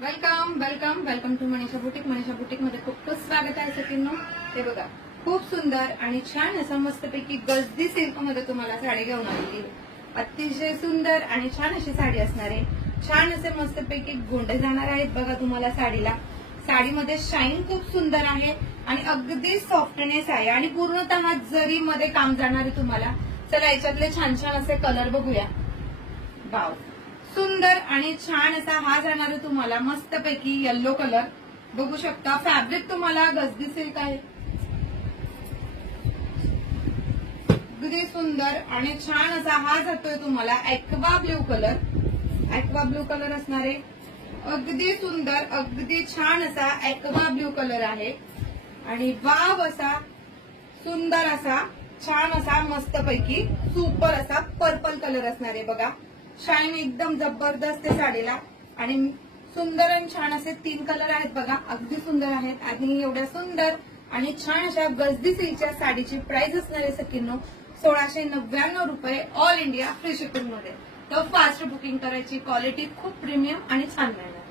Welcome welcome welcome to Manisha boutique. Manisha boutique मध्ये खूप खूप स्वागत आहे सगळ्यांना. हे बघा, खूप सुंदर आणि छान असं मस्तपैकी गजदी सिल्क मध्ये तुम्हाला साडी घेऊन आलेली. अतिशय सुंदर आणि छान अशी साडी असणार आहे. छान असे मस्तपैकी गोंडे जाणार आहेत बघा तुम्हाला साडीला. साडीमध्ये शाईन खूप सुंदर आहे आणि अगदी सॉफ्टनेस आहे आणि पूर्णतः जरीमध्ये काम जाणार आहे तुम्हाला. चला याच्यातले छान छान असे कलर बघूया. वाव, सुंदर आणि छान असा हा जाणार आहे तुम्हाला मस्तपैकी येल्लो कलर बघू शकता. फॅब्रिक तुम्हाला गजदी सिल्क आहे. अगदी सुंदर आणि छान असा हा जातोय तुम्हाला aqua blue colour. Aqua blue colour असणार आहे. अगदी सुंदर अगदी छान असा एक्वा ब्ल्यू कलर आहे आणि वाव असा सुंदर असा छान असा मस्तपैकी सुपर असा पर्पल कलर असणार आहे बघा. शाईन एकदम जबरदस्त आहे साडीला आणि सुंदर आणि छान असे 3 कलर आहेत बघा. अगदी सुंदर आहेत आणि एवढ्या सुंदर आणि छान अशा गजदी सिल्कच्या साडीची प्राइस असणार आहे सकिनो 1699 रुपये ऑल इंडिया फ्री शिपिंग मध्ये. तर फास्ट बुकिंग करायची. क्वालिटी खूप प्रीमियम आणि छान मिळणार.